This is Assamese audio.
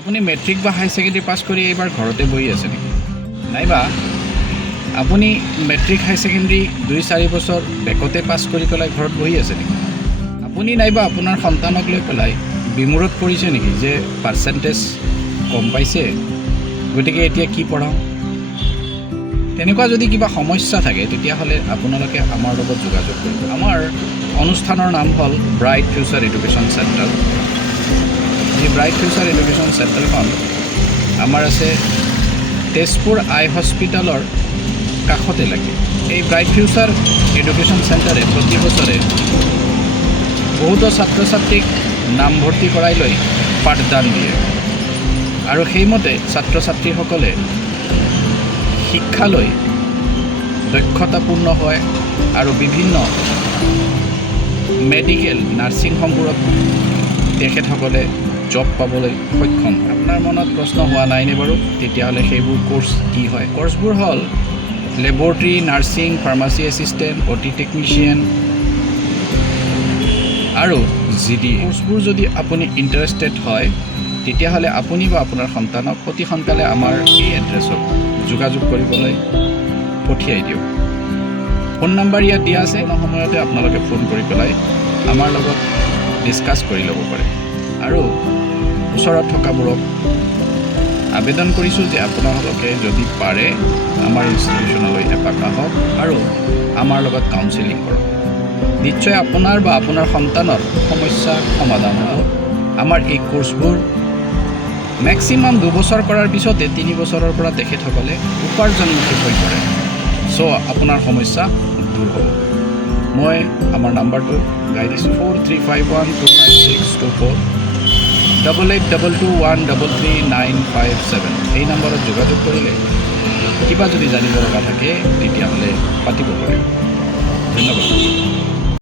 আপুনি মেট্ৰিক বা হাই ছেকেণ্ডেৰী পাছ কৰি এইবাৰ ঘৰতে বহি আছে নেকি? নাইবা আপুনি মেট্ৰিক হাই ছেকেণ্ডেৰী 2-4 বছৰ বেকতে পাছ কৰি পেলাই ঘৰত বহি আছে নেকি? আপুনি নাইবা আপোনাৰ সন্তানক লৈ পেলাই বিমূৰত পৰিছে নেকি যে পাৰ্চেণ্টেজ কম পাইছে, গতিকে এতিয়া কি পঢ়াওঁ? তেনেকুৱা যদি কিবা সমস্যা থাকে তেতিয়াহ'লে আপোনালোকে আমাৰ লগত যোগাযোগ কৰিব। আমাৰ অনুষ্ঠানৰ নাম হ'ল ব্ৰাইট ফিউচাৰ এডুকেশ্যন চেণ্টাৰ। এই ব্ৰাইট ফিউচাৰ এডুকেশ্যন চেণ্টাৰখন আমাৰ আছে তেজপুৰ আই হস্পিটেলৰ কাষতে লাগে। এই ব্ৰাইট ফিউচাৰ এডুকেশ্যন চেণ্টাৰে প্ৰতি বছৰে বহুতো ছাত্ৰ ছাত্ৰীক নামভৰ্তি কৰাই লৈ পাঠদান দিয়ে, আৰু সেইমতে ছাত্ৰ ছাত্ৰীসকলে শিক্ষা লৈ দক্ষতাপূৰ্ণ হয় আৰু বিভিন্ন মেডিকেল নাৰ্ছিং হোমবোৰত তেখেতসকলে জব পাবলৈ সক্ষম। আপোনাৰ মনত প্ৰশ্ন হোৱা নাইনে বাৰু? তেতিয়াহ'লে সেইবোৰ কোৰ্চ কি হয়? কোৰ্চবোৰ হ'ল laboratory, nursing, pharmacy assistant, OT technician আৰু GD। কোৰ্চবোৰ যদি আপুনি ইণ্টাৰেষ্টেড হয় তেতিয়াহ'লে আপুনি বা আপোনাৰ সন্তানক অতি সোনকালে আমাৰ এই এড্ৰেছত যোগাযোগ কৰিবলৈ পঠিয়াই দিয়ক। ফোন নম্বৰ ইয়াত দিয়া আছে। কোনো সময়তে আপোনালোকে ফোন কৰি পেলাই আমাৰ লগত ডিছকাছ কৰি ল'ব পাৰে। আৰু ওচৰত থকাবোৰক আবেদন কৰিছোঁ যে আপোনালোকে যদি পাৰে আমাৰ ইনষ্টিটিউশ্যনলৈ এপাক আহক আৰু আমাৰ লগত কাউন্সেলিং কৰক। নিশ্চয় আপোনাৰ বা আপোনাৰ সন্তানৰ সমস্যাৰ সমাধান হ'ব। আমাৰ এই কোৰ্চবোৰ মেক্সিমাম 2 বছৰ কৰাৰ পিছতে 3 বছৰৰ পৰা তেখেতসকলে উপাৰ্জনমুখী হৈ পৰে। চ' আপোনাৰ সমস্যা দূৰ হ'ব। মই আমাৰ নাম্বাৰটো গাই দিছোঁ 43512562 8822133957। এই নম্বৰত যোগাযোগ কৰিলে কিবা যদি জানিব লগা থাকে তেতিয়াহ'লে পাতিব পাৰে। ধন্যবাদ।